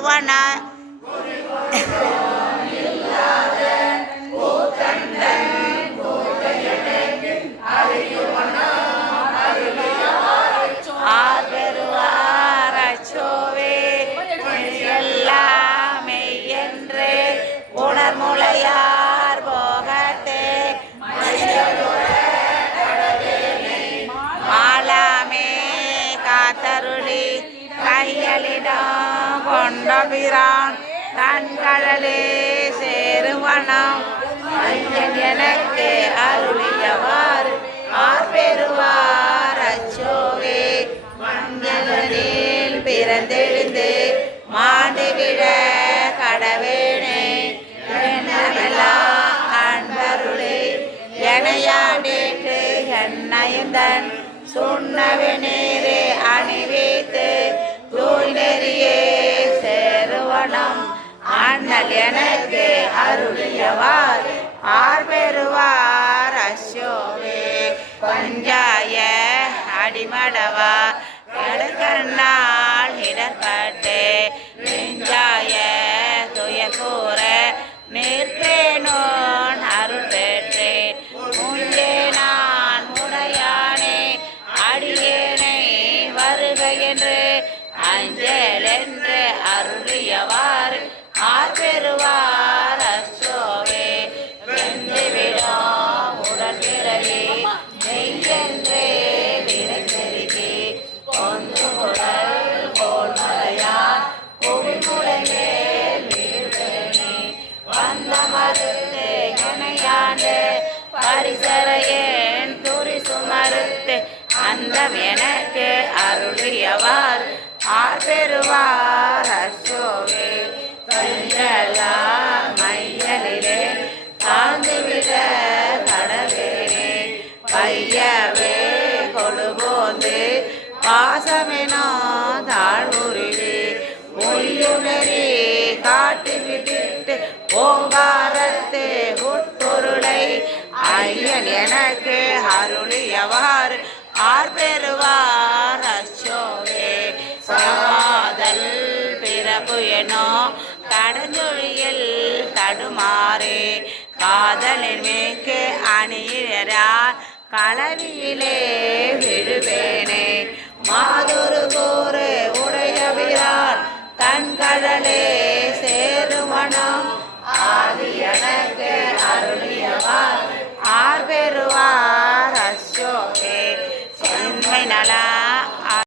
அருவன ஆர்பெருவாரச்சோவே எல்லாமே என்று உணர்முலையார் போகத்தே மாலாமே காத்தருளி கையலிடம் கொண்ட பிரான் கண்கடலே சேருவனம் ஐயன் எனக்கு அருளியவாறு ஆர்பெருவார் அச்சோவே மஞ்சளில் பிறந்தெழுந்து மாண்டு விழ கடவேனே என்னமெல்லாம் அன்பருளே எனையாண்டேற்று என்னையுந்தன் சுண்ணவனேரே அணிவித்து தூய் நெறியே சேருவனம் அண்ணல் எனக்கு அருளியவார் ஆர்பெருவார் அசோவே பஞ்சாய அடிமடவா கடுக்கண்ணால் இடர்பட்டு நெஞ்சாய துயக்கூற நிற்பேனோன் அருள் பெற்றேன் முஞ்சே நான் உடையானே அடியேனை வருக என்று அஞ்சல் என்று அருளியவாறு ஆர்பெருவார் அசோவே வெந்துவிடும் உடல் பிறவி மெய்யென்றே விரைந்தெருகி கொந்து உடல் போல் மலையான் புவிமுலை மேல் வீழ்வேணி வந்த மறுத்து எனையாண்டு பரிசரையேன் துரிசு மறுத்து அந்தம் எனக்கு அருளியவார் ஆர்பெருவார் அசோவே கையலா மையலிலே தாழ்ந்துவிட கடவேனே பையவே கொழுபோந்து பாசமெனோ தாழ்வுருவி பொய்யுணரி காட்டிவிட்டு ஓங்காரத்து உட்பொருளை ஐயன் எனக்கு அருளியவாறு ஆர்பெருவார் அச்சோவே சமாதல் பிறப்பு எனோ கடஞ்சொழியில் தடுமாறே காதலின் மேற்கு அணியிறார் கலவியிலே விழுவேனே மாதொரு கூறு உடையவிரார் தன் கடலே சேருவனம் ஆதி எனக்கு அருளியவார் ஆர்பெருவார் அசோவே செம்மை நல